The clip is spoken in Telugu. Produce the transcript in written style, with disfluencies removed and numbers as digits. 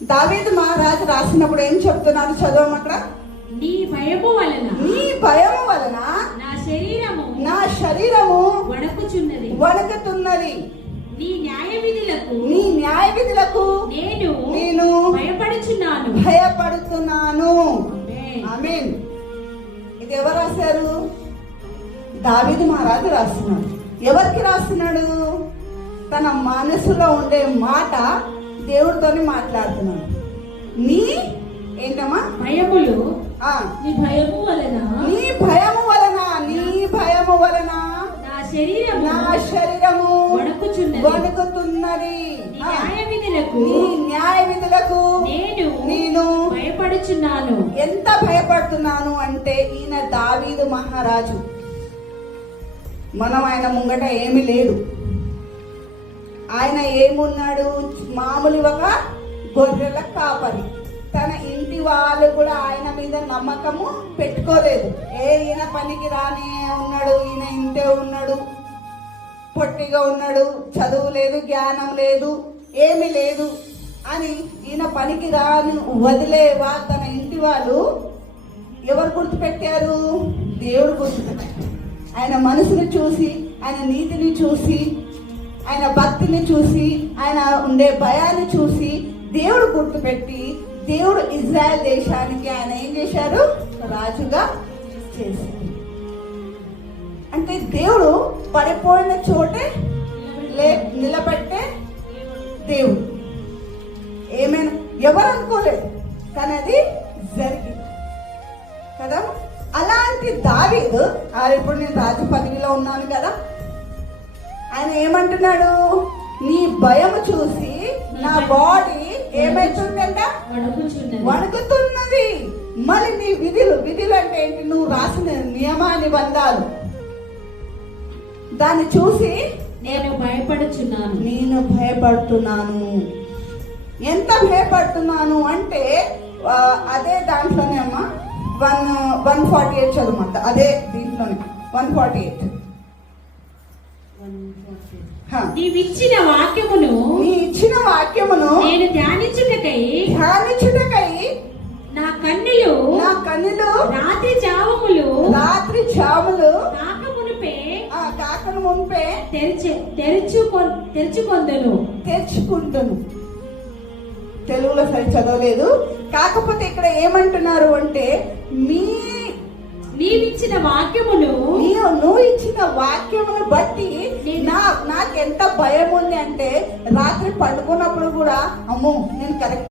దావీదు మహారాజు రాసినప్పుడు ఏం చెప్తున్నారు, చదవం అక్కడ. నీ భయము వలన నా శరీరము వణకుతున్నది. నీ న్యాయ విధులకు నేను భయపడుతున్నాను. ఆమేన్. ఇది ఎవరు రాశారు? దావీదు మహారాజు రాస్తున్నాడు. ఎవరికి రాస్తున్నాడు? తన మనసులో ఉండే మాట దేవుడితోని మాట్లాడుతున్నాడు. నీ ఏంటమ్మా భయములు నీ భయము వలన నా శరీరము వణుకుతున్నది. నీ న్యాయ విధులకు నేను భయపడుచున్నాను. ఎంత భయపడుతున్నాను అంటే, ఈయన దావీదు మహారాజు. మనం ఆయన ముంగట ఏమీ లేదు. ఆయన ఏమున్నాడు? మామూలు ఒక గొర్రెల కాపరి. తన ఇంటి వాళ్ళు కూడా ఆయన మీద నమ్మకము పెట్టుకోలేదు. ఈయన పనికి రాని ఉన్నాడు, ఈయన ఇంతే ఉన్నాడు, పొట్టిగా ఉన్నాడు, చదువు లేదు, జ్ఞానం లేదు, ఏమీ లేదు అని ఈయన పనికి రాని వదిలేవా తన ఇంటి వాళ్ళు ఎవరు గుర్తుపెట్టారు? దేవుడు గుర్తుపెట్టారు. ఆయన మనసును చూసి, ఆయన నీతిని చూసి, ఆయన భక్తిని చూసి, ఆయన ఉండే భయాన్ని చూసి దేవుడు గుర్తుపెట్టి, దేవుడు ఇజ్రాయెల్ దేశానికి ఆయన ఏం చేశారు? రాజుగా చేశారు. అంటే దేవుడు పడిపోయిన చోటే నిలబెట్టే దేవుడు. ఏమైనా ఎవరు అనుకోలేదు, కానీ అది జరిగింది కదా. అలాంటి దావీదు, ఇప్పుడు నేను రాజు పదవిలో ఉన్నాను కదా, ఆయన ఏమంటున్నాడు? నీ భయం చూసి నా బాడీ ఏమైతుందంట? వణుకుతున్నది. మరి నీ విధులు అంటే ఏంటి? నువ్వు రాసిన నియమ నిబంధనలు, దాన్ని చూసి నేను భయపడుతున్నాను. ఎంత భయపడుతున్నాను అంటే, అదే దాంట్లోనే అమ్మా 148 చదువుమంట. అదే దీంట్లోనే 148. నీ ఇచ్చిన వాక్యమును నేను ధ్యానించుటకై నా కన్నులు రాత్రి జాములు కాకను మునిపే తెరుచుకుందును. తెలుగులో సరి చదవలేదు. కాకపోతే ఇక్కడ ఏమంటున్నారు అంటే, నువ్వు ఇచ్చిన వాక్యమును బట్టి నాకెంత భయం ఉంది అంటే, రాత్రి పడుకున్నప్పుడు కూడా అమ్మో నేను కరెక్ట్